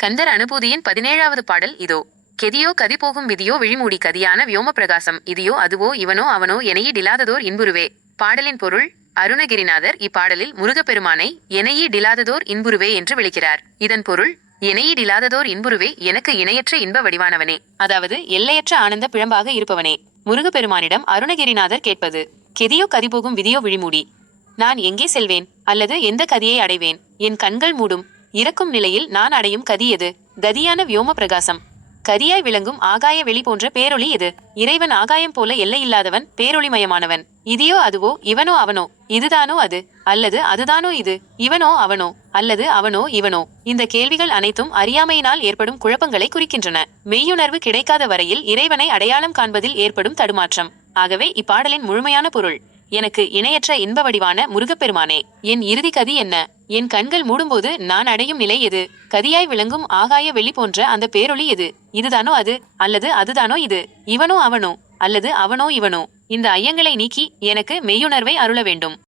கந்தர் அனுபூதியின் 17வது பாடல் இதோ. கெதியோ கதி போகும் விதியோ விழிமூடி கதியான வியோம பிரகாசம் இதியோ அதுவோ இவனோ அவனோ எனையீடில்லாததோர் இன்புருவே. பாடலின் பொருள்: அருணகிரிநாதர் இப்பாடலில் முருகப்பெருமானை எனையீடில்லாததோர் இன்புருவே என்று விളിக்கிறார். இதன் பொருள்: எனையீடில்லாததோர் இன்புருவே, எனக்கு இணையற்ற இன்ப வடிவானவனே, அதாவது எல்லையற்ற ஆனந்த பிழம்பாக இருப்பவனே. முருகப்பெருமானிடம் அருணகிரிநாதர் கேட்பது: கெதியோ கதிபோகும் விதியோ விழிமூடி. நான் எங்கே செல்வேன் அல்லது எந்த கதியை அடைவேன்? என் கண்கள் மூடும். இறக்கும் நிலையில் நான் அடையும் கதி எது? கதியான வியோம பிரகாசம். கதியாய் விளங்கும் ஆகாய வெளி போன்ற பேரொளி எது? இறைவன் ஆகாயம் போல எல்லையில்லாதவன், பேரொளிமயமானவன். இதியோ அதுவோ இவனோ அவனோ, இதுதானோ அது அல்லது அதுதானோ இது? இவனோ அவனோ அல்லது அவனோ இவனோ? இந்த கேள்விகள் அனைத்தும் அறியாமையினால் ஏற்படும் குழப்பங்களை குறிக்கின்றன. மெய்யுணர்வு கிடைக்காத வரையில் இறைவனை அடையாளம் காண்பதில் ஏற்படும் தடுமாற்றம். ஆகவே இப்பாடலின் முழுமையான பொருள்: எனக்கு இணையற்ற இன்ப வடிவான முருகப்பெருமானே, என் இறுதி கதி என்ன? என் கண்கள் மூடும்போது நான் அடையும் நிலை எது? கதியாய் விளங்கும் ஆகாய வெளி போன்ற அந்த பேரொளி எது? இதுதானோ அது அல்லது அதுதானோ இது? இவனோ அவனோ அல்லது அவனோ இவனோ? இந்த ஐயங்களை நீக்கி எனக்கு மெய்யுணர்வை அருள வேண்டும்.